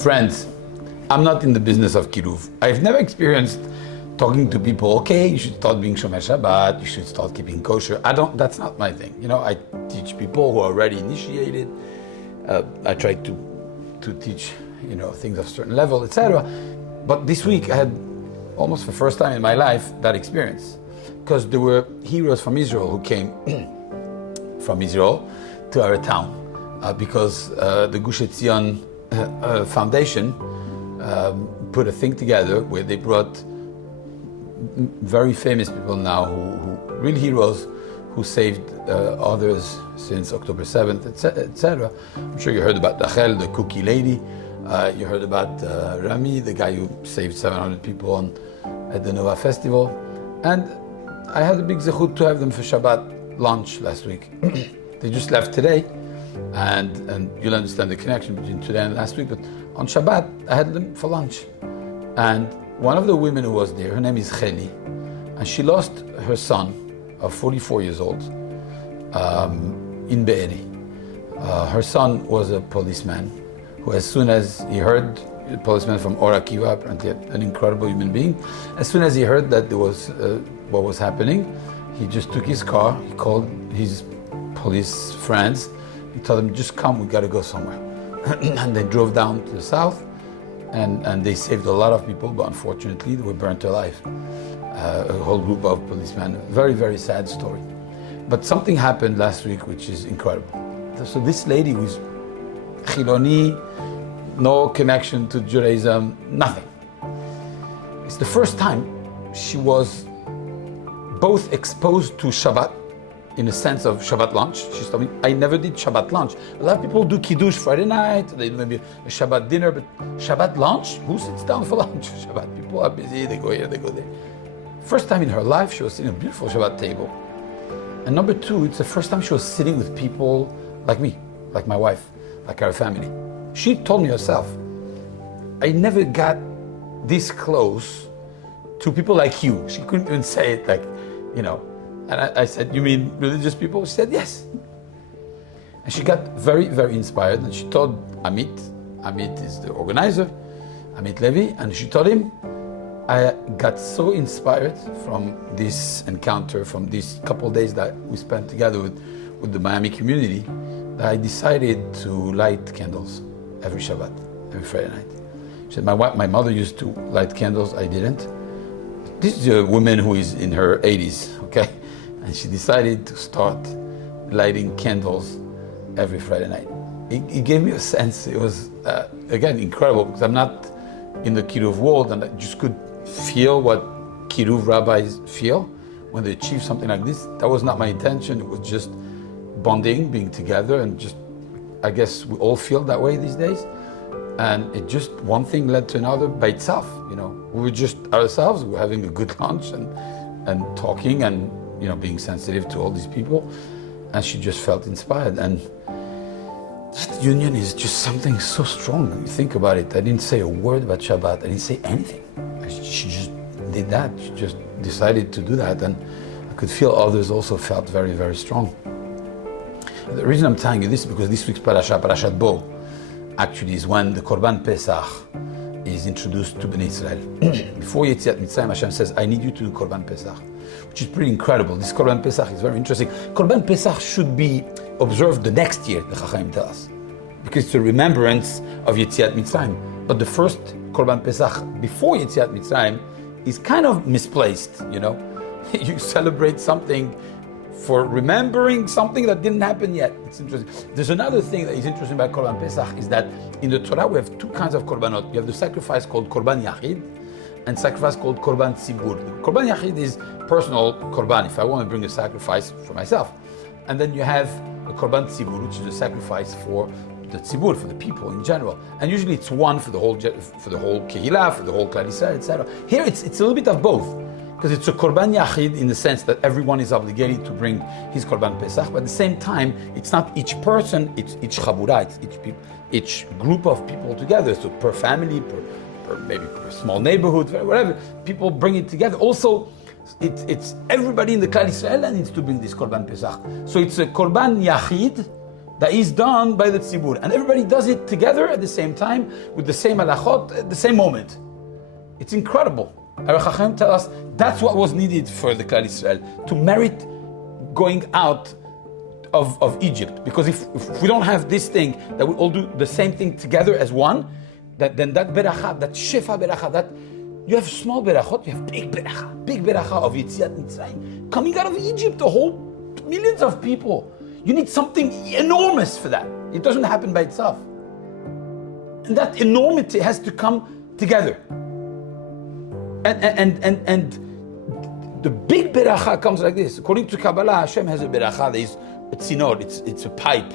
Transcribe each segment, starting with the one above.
Friends, I'm not in the business of kiruv. I've never experienced talking to people, okay, you should start being Shomer Shabbat, you should start keeping kosher. That's not my thing. I teach people who are already initiated. I try to teach, things of a certain level, etc. But this week I had almost for the first time in my life that experience. Because there were heroes from Israel who came from Israel to our town. Because the Gush Etzion Foundation put a thing together where they brought very famous people now who real heroes who saved others since October 7th, etc. I'm sure you heard about Rachel, the cookie lady. You heard about Rami, the guy who saved 700 people at the Nova Festival. And I had a big zechut to have them for Shabbat lunch last week. They just left today. And you'll understand the connection between today and last week, but on Shabbat, I had them for lunch. And one of the women who was there, her name is Cheli, and she lost her son, of 44 years old, in Be'eri. Her son was a policeman, who as soon as he heard, a policeman from Or Akiva, apparently an incredible human being, as soon as he heard that there was what was happening, he just took his car, he called his police friends, he told them, just come, we got to go somewhere. And they drove down to the south, and they saved a lot of people, but unfortunately they were burnt alive. A whole group of policemen. Very, very sad story. But something happened last week which is incredible. So this lady who's Chiloni, no connection to Judaism, nothing. It's the first time she was both exposed to Shabbat, in the sense of Shabbat lunch. She's told me, I never did Shabbat lunch. A lot of people do Kiddush Friday night, they do maybe a Shabbat dinner, but Shabbat lunch? Who sits down for lunch? Shabbat people are busy, they go here, they go there. First time in her life, she was sitting at a beautiful Shabbat table. And number two, it's the first time she was sitting with people like me, like my wife, like our family. She told me herself, I never got this close to people like you. She couldn't even say it like, And I said, you mean religious people? She said, yes. And she got very, very inspired. And she told Amit is the organizer, Amit Levi, and she told him, I got so inspired from this encounter, from these couple of days that we spent together with the Miami community, that I decided to light candles every Shabbat, every Friday night. She said, my mother used to light candles, I didn't. This is a woman who is in her 80s, okay? And she decided to start lighting candles every Friday night. It gave me a sense, it was, again, incredible, because I'm not in the Kiruv world, and I just could feel what Kiruv rabbis feel when they achieve something like this. That was not my intention, it was just bonding, being together, and just, I guess we all feel that way these days. And it just, one thing led to another by itself, We were just ourselves, we were having a good lunch and talking and being sensitive to all these people, and she just felt inspired. And that union is just something so strong. You think about it, I didn't say a word about Shabbat, I didn't say anything. She just did that, she just decided to do that, and I could feel others also felt very, very strong. The reason I'm telling you this is because this week's Parashat Bo, actually is when the Korban Pesach is introduced to Bnei Israel. Before Yetziat Mitzrayim, Hashem says, I need you to do Korban Pesach, which is pretty incredible. This Korban Pesach is very interesting. Korban Pesach should be observed the next year, the Chacham tell us, because it's a remembrance of Yetziat Mitzrayim. But the first Korban Pesach before Yetziat Mitzrayim is kind of misplaced, You celebrate something for remembering something that didn't happen yet. It's interesting. There's another thing that is interesting about Korban Pesach is that in the Torah we have two kinds of Korbanot. You have the sacrifice called Korban Yachid and sacrifice called Korban Tzibur. Korban Yachid is personal Korban, if I want to bring a sacrifice for myself. And then you have a Korban Tzibur, which is a sacrifice for the Tzibur, for the people in general. And usually it's one for the whole Kehillah, for the whole Klal Yisrael, etc. Here it's a little bit of both. Because it's a Korban Yachid in the sense that everyone is obligated to bring his Korban Pesach, but at the same time, it's not each person, it's each Chabura, it's each group of people together. So per family, per maybe per small neighborhood, whatever, people bring it together. Also, it's everybody in the Klal Yisrael needs to bring this Korban Pesach. So it's a Korban Yachid that is done by the tzibur. And everybody does it together at the same time, with the same halachot, at the same moment. It's incredible. Our Chachamim tell us that's what was needed for the Klal Yisrael, to merit going out of Egypt. Because if we don't have this thing, that we all do the same thing together as one, then that beracha, that shefa beracha, that you have small berachot, you have big beracha of Yetziat Mitzrayim, coming out of Egypt, the whole millions of people. You need something enormous for that. It doesn't happen by itself. And that enormity has to come together. And the big beracha comes like this. According to Kabbalah, Hashem has a beracha that is a tzinor, it's a pipe.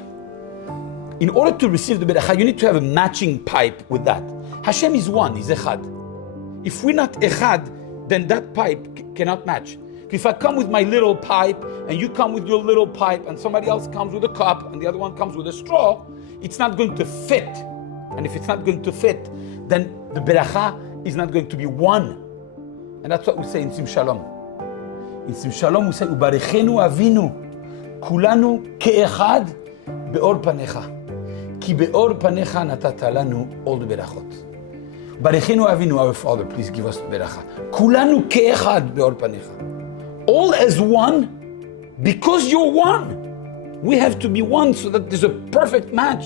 In order to receive the beracha, you need to have a matching pipe with that. Hashem is one, He's echad. If we're not echad, then that pipe cannot match. If I come with my little pipe, and you come with your little pipe, and somebody else comes with a cup, and the other one comes with a straw, it's not going to fit. And if it's not going to fit, then the beracha is not going to be one. And that's what we say in Sim Shalom. In Sim Shalom we say, Ubarechenu avinu, kulanu ke'echad be'or panecha. Ki be'or panecha natata lanu all the berachot. Barechenu avinu, our Father, please give us the beracha. Kulanu ke'echad be'or panecha. All as one, because you're one. We have to be one so that there's a perfect match.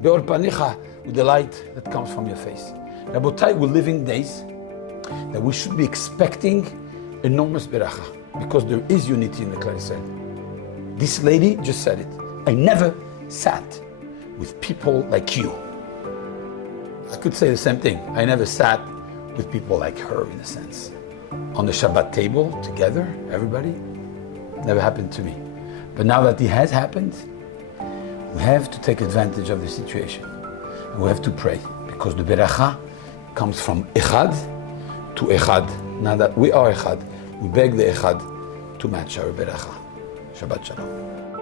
Be'or panecha, with the light that comes from your face. Rabotai, we're living days that we should be expecting enormous beracha, because there is unity in the Klal Yisrael. This lady just said it. I never sat with people like you. I could say the same thing. I never sat with people like her, in a sense. On the Shabbat table, together, everybody. Never happened to me. But now that it has happened, we have to take advantage of the situation. And we have to pray, because the beracha comes from echad to echad. Now that we are echad, we beg the echad to match our beracha. Shabbat shalom.